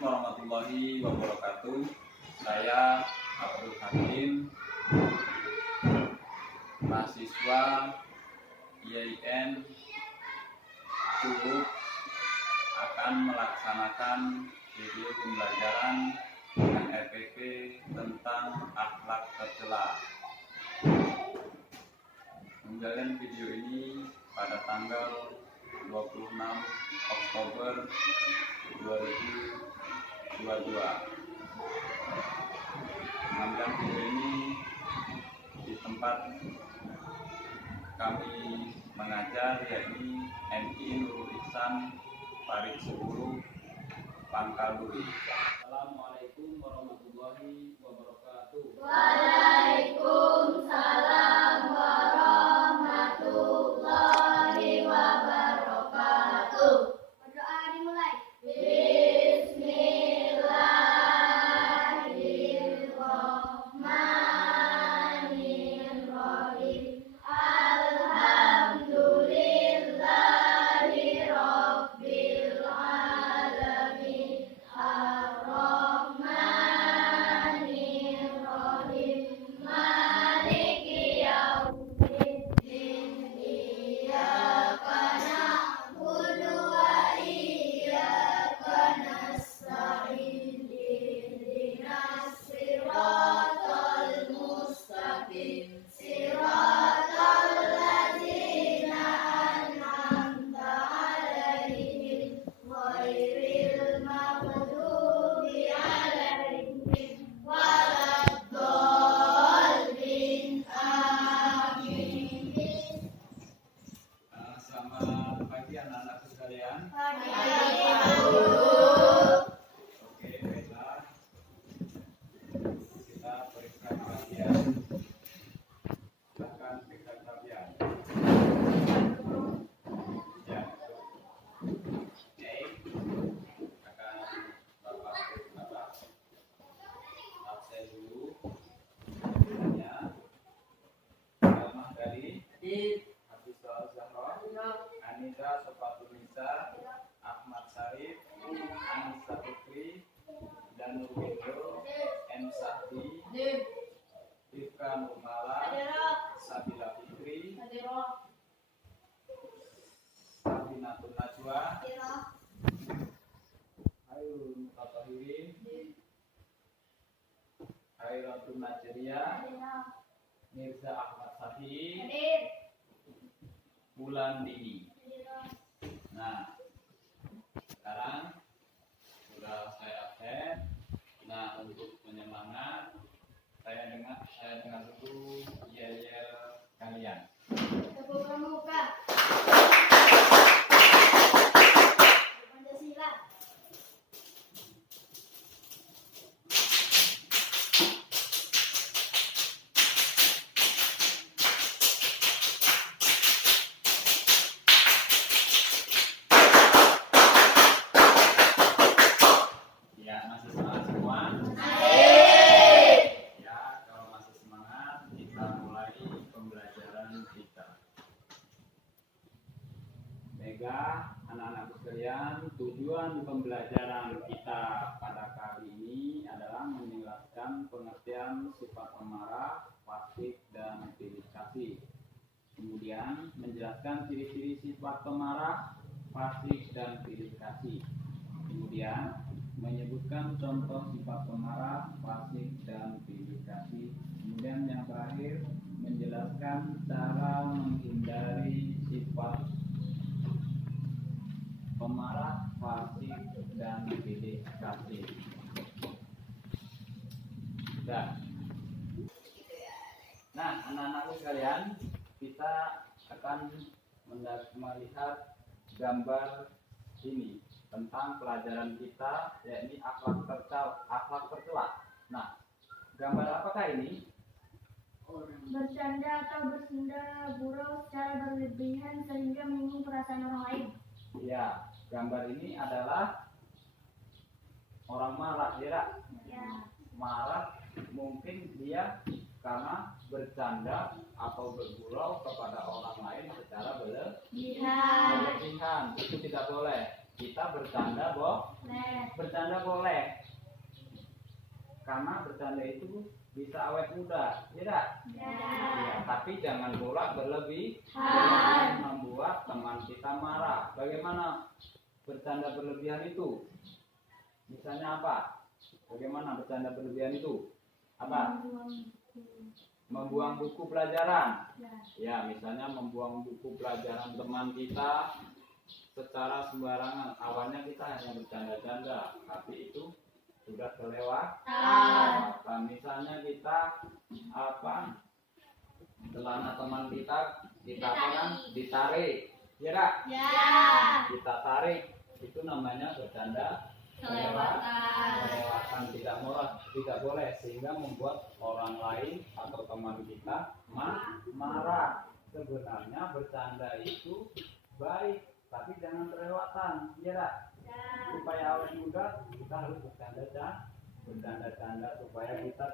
Warahmatullahi wabarakatuh. Saya Abdul Hakim, mahasiswa IAIN Curug, akan melaksanakan video pembelajaran dengan RPP tentang akhlak tercela. Pembelajaran video ini pada tanggal 26 Oktober 2022. Pengambilan video ini di tempat kami mengajar, yakni MI Nurul Ihsan Parit 10 Pangkaluri. Assalamualaikum warahmatullahi wabarakatuh. Waalaikumsalam warahmatullahi wabarakatuh. Berdoa dimulai. Bismillahirrahmanirrahim. Alhamdulillahi rabbil alamin. Ar-Rahmanirrahim. Maliki yaumiddin. Iyyaka na'budu wa iyyaka nasta'in. Ihdinas siratal mustaqim. Siratal ladzina an'amta 'alaihim ghairil maghdubi 'alaihim waladdallin. Amin. Selamat pagi anak-anakku sekalian. Oke, baiklah. Kita periksa perhatian. Silakan periksa perhatian. Ya. Oke. Akan Bapak absen dulu. Ya. Nama dari Hafizah Zahra, Anida Sofatunisa, Ahmad Sarif, Anissa Putri, Danur Windro, M. Sahdi, Rifka Nurmala, Sabila Fitri, Sabinatun Najwa, Hairul Mutatahirin, Hairatul Najriya, Mirza Ahmad Sahi, Bulan Dini. Nah, sekarang sudah saya absen. Nah, untuk penyemangat, saya dengar dulu yel-yel kalian. Tepuk pramuka. Pancasila. Ya, masih semangat semua? Ya, kalau masih semangat, kita mulai pembelajaran kita. Baiklah, anak-anakku sekalian, tujuan pembelajaran kita pada kali ini adalah menjelaskan pengertian sifat pemarah, fasik, dan pilih kasih. Kemudian, menjelaskan ciri-ciri sifat pemarah, fasik, dan pilih kasih. Kemudian, menyebutkan contoh sifat pemarah, fasik, dan pilih kasih. Kemudian yang terakhir, menjelaskan cara menghindari sifat pemarah, fasik, dan pilih kasih. Sudah. Nah, anak-anakku sekalian, kita akan melihat gambar ini tentang pelajaran kita, yakni akhlak tercela. Nah, gambar apakah ini? Bercanda atau bersenda gurau secara berlebihan sehingga menyinggung perasaan orang lain. Ya, gambar ini adalah orang marah, ya. Marah mungkin dia karena bercanda atau bergurau kepada orang lain secara berlebihan. Itu tidak boleh. kita bercanda boleh. Karena bercanda itu bisa awet muda, ya tak? Ya, tapi jangan pula berlebihan membuat teman kita marah. Bagaimana bercanda berlebihan itu? Misalnya apa? Bagaimana bercanda berlebihan itu? Apa? Membuang buku pelajaran. Ya, misalnya membuang buku pelajaran teman kita secara sembarangan. Awalnya kita hanya bercanda-canda, tapi itu sudah kelewatan. Misalnya kita celana teman kita ditarik, ya tak? Kita tarik, itu namanya bercanda kelewatan, tidak boleh, sehingga membuat orang lain atau teman kita marah. Sebenarnya bercanda itu baik, tapi jangan kelewatan, ya tak? Supaya awet muda kita harus bercanda-canda supaya kita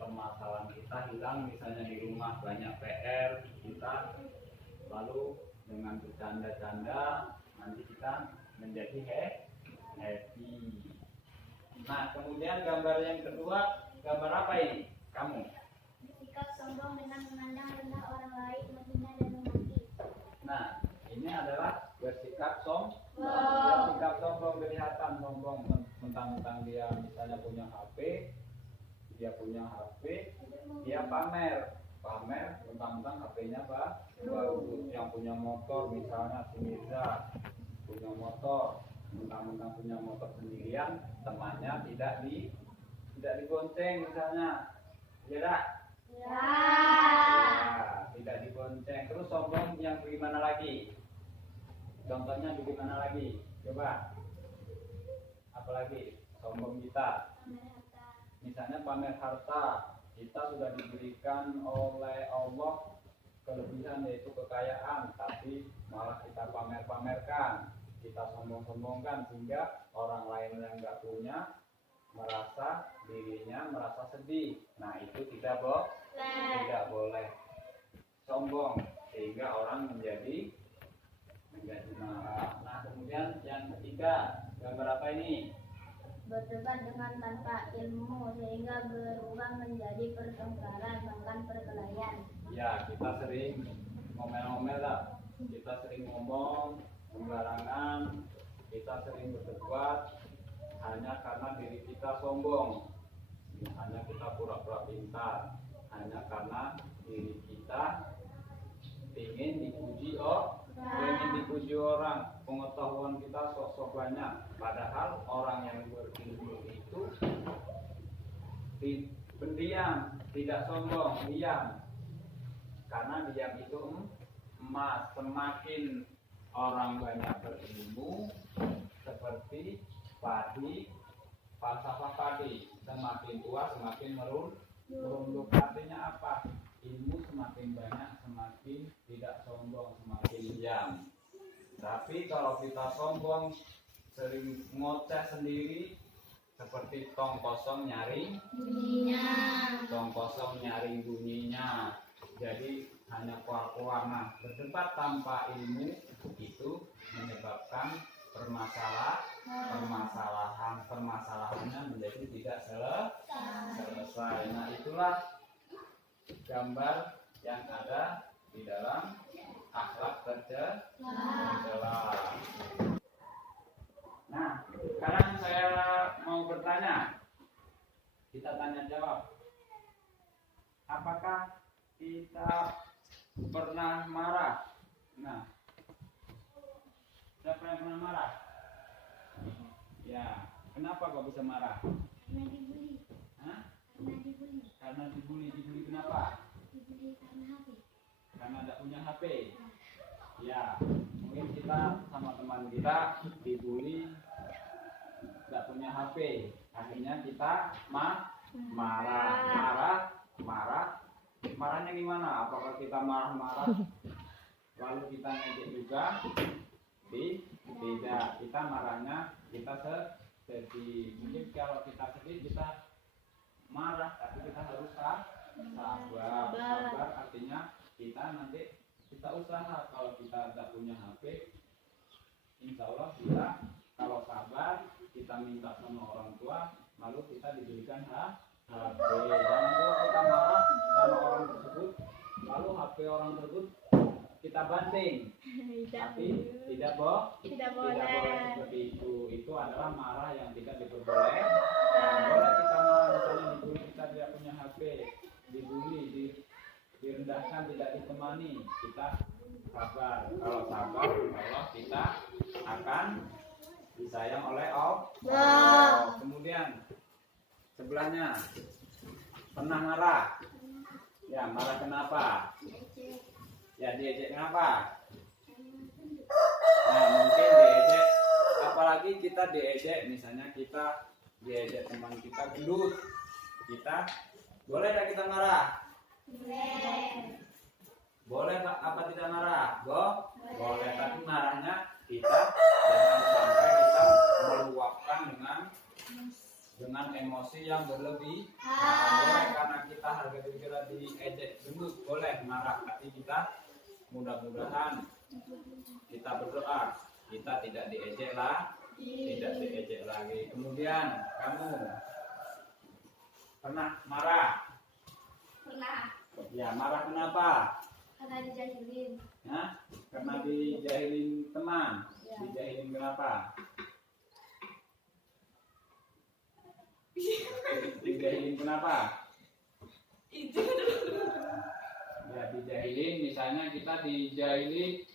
permasalahan kita hilang. Misalnya di rumah banyak PR kita, lalu dengan bercanda-canda nanti kita menjadi happy. Nah, kemudian gambar yang kedua, gambar apa ini? Kamu? Sikap sombong dengan memandang rendah orang lain, menghina dan memaki. Nah, ini adalah bersikap sombong. Kelihatan sombong mentang-mentang dia misalnya punya HP, dia pamer mentang-mentang HP-nya bagus. Yang punya motor misalnya si Mirza punya motor, mentang-mentang punya motor sendirian, temannya tidak dibonceng misalnya, ya tak? Ya, tidak dibonceng. Terus sombong yang bagaimana lagi? Contohnya bagaimana lagi? Coba. Apalagi sombong kita? Misalnya pamer harta. Kita sudah diberikan oleh Allah kelebihan, yaitu kekayaan, tapi malah kita pamer-pamerkan, kita sombong-sombongkan, sehingga orang lain yang nggak punya merasa dirinya merasa sedih. Nah, itu tidak boleh sombong, sehingga orang menjadi marah. Nah, kemudian yang ketiga, gambar apa ini? Berdebat dengan tanpa ilmu sehingga berubah menjadi pertengkaran bahkan perkelahian. Ya, kita sering ngomel-ngomel lah. Kita sering ngomong sembarangan, kita sering berdebat hanya karena diri kita sombong. Hanya kita pura-pura pintar, hanya karena diri kita ingin dipuji orang, pengetahuan kita sok-sok banyak, padahal orang yang berilmu itu pendiam, tidak sombong, diam. Karena diam itu emas. Semakin orang banyak berilmu, seperti padi, falsafah padi, semakin tua semakin merunduk. Artinya apa? Ilmu semakin banyak, semakin tidak sombong, semakin diam. Tapi kalau kita sombong, sering ngoceh sendiri, seperti tong kosong nyaring bunyinya. Jadi hanya kuar-kuar. Nah, berdebat tanpa ilmu itu menyebabkan permasalahannya menjadi tidak selesai. Nah, itulah gambar yang ada di dalam akhlak tercela. Nah, sekarang saya mau bertanya. Kita tanya jawab. Apakah kita pernah marah? Nah, siapa yang pernah marah? Ya, kenapa kok bisa marah? Karena dibully. Karena dibully. Dibully kenapa? Dibully karena HP. Karena tidak punya HP. Ya, mungkin kita sama teman kita dibully, tidak punya HP. Akhirnya kita marah. Marahnya gimana? Apakah kita marah-marah lalu kita ngejek juga? Tidak. Kita marahnya kita sedih. Mungkin kalau kita sedih kita marah, tapi kita harus sabar. Artinya kita nanti kita usaha. Kalau kita tidak punya HP, insya Allah kita kalau sabar, kita minta sama orang tua, lalu kita diberikan HP. Jangan pula kita marah sama orang tersebut, lalu HP orang tersebut kita banting. Tapi tidak boleh seperti itu. Itu adalah marah yang tidak diperbolehkan. Boleh kita marah, misalnya dibully, kita tidak punya HP, dibully, direndahkan, tidak ditemani, kita sabar. Kalau sabar, insya Allah kita akan disayang oleh Allah. Kemudian sebelahnya, pernah marah. Ya, marah kenapa? Ya, diejek kenapa? Nah, mungkin diejek, apalagi kita diejek, misalnya kita diejek teman kita gendut, kita boleh tidak kita marah? Boleh Pak, apa tidak marah? Boleh, tapi marahnya kita jangan sampai kita meluapkan dengan emosi yang berlebih. Boleh karena kita harga diri kita diejek gendut, boleh marah, tapi kita mudah-mudahan kita berdoa kita tidak diejek lagi. Kemudian kamu pernah marah? Pernah. Ya, marah kenapa? Karena dijahilin. Hah? Karena dijahilin teman. Ya. Dijahilin kenapa? Dijahilin kenapa? Itu Ya, dijahilin, misalnya kita dijahili,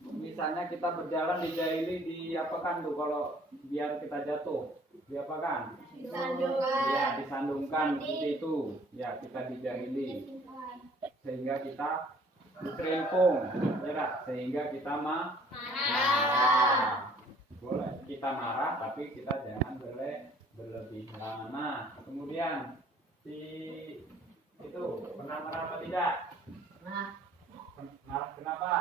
misalnya kita berjalan dijahili, diapakan tuh kalau biar kita jatuh? Diapakan? disandungkan. Ya, disandungkan seperti itu. Ya, kita dijahili sehingga kita diserempung, ya, sehingga kita marah. Boleh kita marah, tapi kita jangan berlebihan. Nah, kemudian si itu pernah marah apa tidak? Marah kenapa?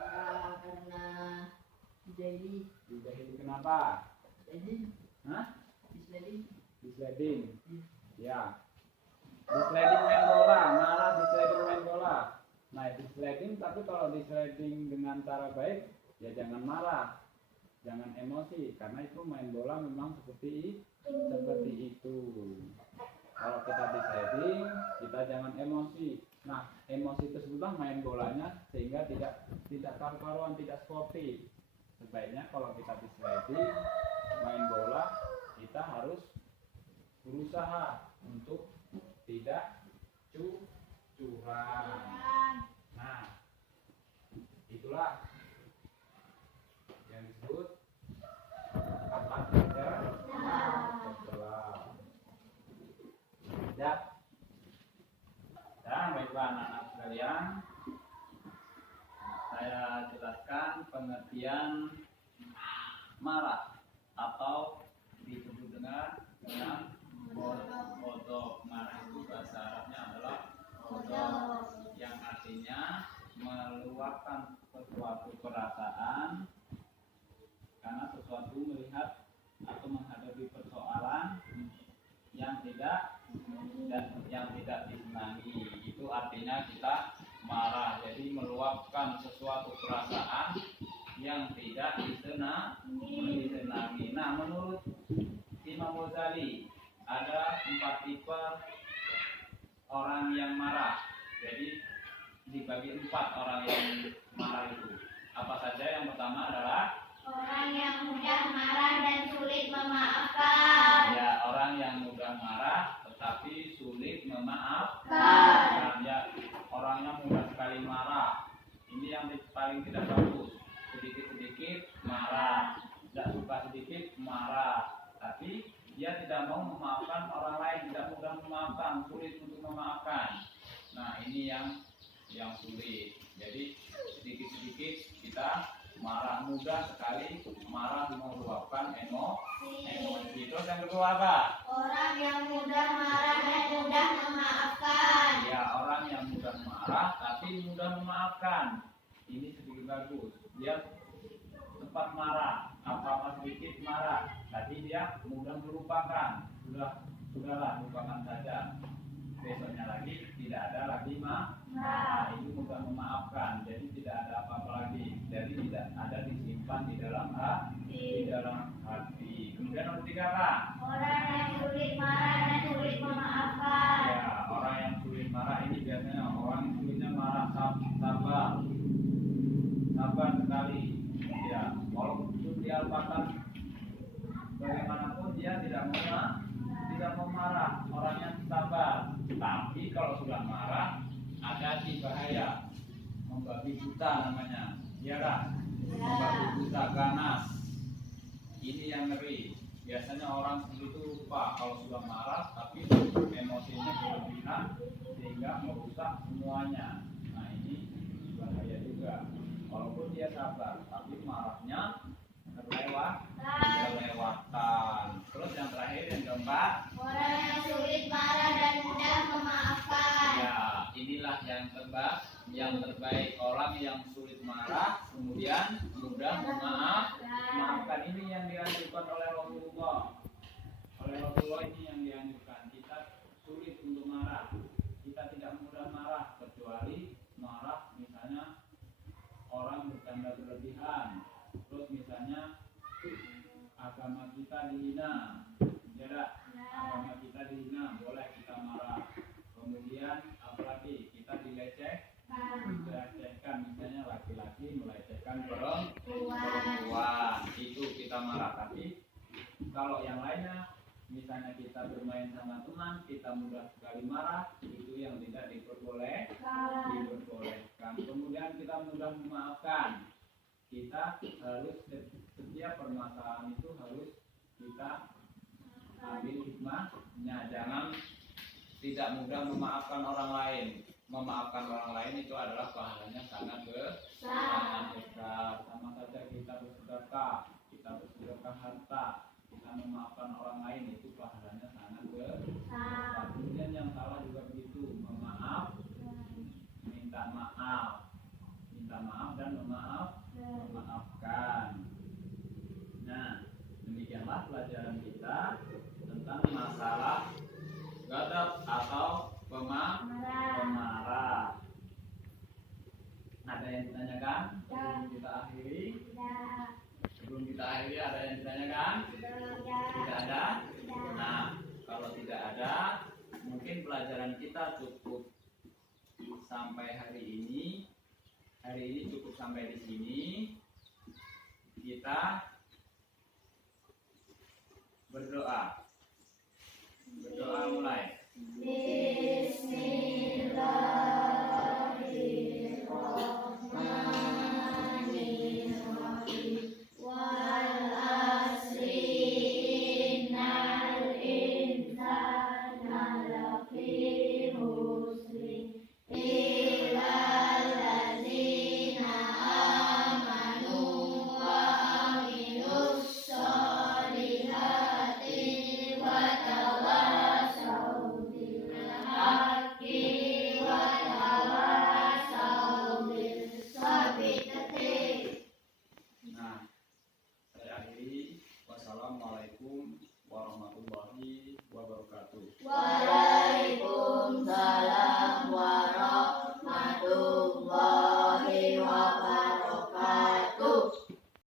Karena dijahili. Dijahili kenapa? Hah? Disleding. Ya. Disleding main bola, marah disleding main bola. Nah, disleding, tapi kalau disleding dengan cara baik, ya jangan marah, jangan emosi, karena itu main bola memang seperti itu. Kalau kita disleding, kita jangan emosi. Nah, emosi tersebutlah main bolanya sehingga tidak karu-karuan, tidak sportif. Sebaiknya kalau kita disleding main bola, kita harus berusaha untuk tidak curang. Nah, itulah yang disebut akhlak tercela. Ya. Dan baiklah anak-anak sekalian, saya jelaskan pengertian marah atau disebut dengan kodok. Marah itu bahasa Arabnya adalah kodok, yang artinya meluapkan sesuatu perasaan karena sesuatu melihat atau menghadapi persoalan yang tidak disenangi. Itu artinya kita marah. Jadi meluapkan sesuatu perasaan yang tidak disenangi. Nah, menurut Imam Ghazali ada 4 tipe orang yang marah. Jadi dibagi 4 orang yang marah itu. Apa saja? Yang pertama adalah orang yang mudah marah dan sulit memaafkan. ya, orang yang mudah marah tetapi sulit memaafkan. Ya, orangnya mudah sekali marah. Ini yang paling tidak bagus. Sedikit-sedikit marah, tidak suka sedikit marah, tapi dia tidak mau memaafkan orang lain, tidak mudah memaafkan, sulit untuk memaafkan. Nah, ini yang sulit. Jadi sedikit-sedikit kita marah, mudah sekali marah, meluapkan emosi. Terus yang kedua apa? Orang yang mudah marah dan mudah memaafkan. Ya, orang yang mudah marah tapi mudah memaafkan. Ini sedikit bagus. Dia cepat marah, apa-apa sedikit marah, tapi dia mudah melupakan. Sudahlah, lupakan saja. Besoknya lagi tidak ada lagi marah. Ini mudah memaafkan. Jadi tidak ada apa-apa lagi. Jadi tidak ada disimpan dalam hati. Kemudian nomor 3 apa? Orang yang sulit marah dan sulit memaafkan. Ya, orang yang sulit marah ini biasanya orang yang sulitnya marah sabar sekali. Ya, walaupun dia alpatan bagaimanapun dia tidak mau marah, orangnya sabar. Tapi kalau sudah marah ada di bahaya, membabi buta namanya, ya kan? Membabi buta ganas. Ini yang ngeri. Biasanya orang itu lupa kalau sudah marah, tapi emosinya berlebihan sehingga merusak semuanya. Nah ini bahaya juga. Walaupun dia sabar, tapi marahnya terlewatkan. Terus yang terakhir yang keempat, Orang yang sulit marah dan mudah memaafkan. ya inilah yang terbaik orang yang sulit marah kemudian mudah memaafkan. Ini yang dianjurkan oleh Rasulullah. Ini yang dianjurkan. Kita sulit untuk marah, kita tidak mudah marah kecuali marah misalnya orang bercanda berlebihan, terus misalnya agama kita dihina, tidak, agama kita dihina, boleh kita marah. Kemudian apalagi kita dilecehkan, misalnya laki-laki melecehkan perempuan, itu kita marah. Tapi kalau yang lainnya, misalnya kita bermain sama teman, kita mudah sekali marah, itu yang tidak diperbolehkan. Kemudian kita mudah memaafkan. Kita harus setiap permasalahan itu harus kita ambil hikmahnya. Jangan tidak mudah memaafkan orang lain. Memaafkan orang lain itu adalah pahalanya sangat besar. Sama saja kita bersedekah, harta, kita memaafkan orang lain itu pahalanya sangat besar. Kemudian yang salah juga begitu, minta maaf dan memaafkan. Nah, demikianlah pelajaran kita tentang masalah ghadab atau pemarah. Ada yang ditanyakan? Sebelum kita akhiri ada yang ditanyakan? Tidak ada? Nah, kalau tidak ada, mungkin pelajaran kita cukup sampai hari ini. Hari ini cukup sampai di sini. Kita berdoa. Berdoa mulai. Bismillahirrahmanirrahim. Wal asri innal insana lafi khusr illa allazina amanu wa amilus solihati wa tawasaw bil haqqi wa tawasaw bis sabri. Nah, saya akhiri. Wassalamualaikum warahmatullahi wabarakatuh. Waalaikumsalam.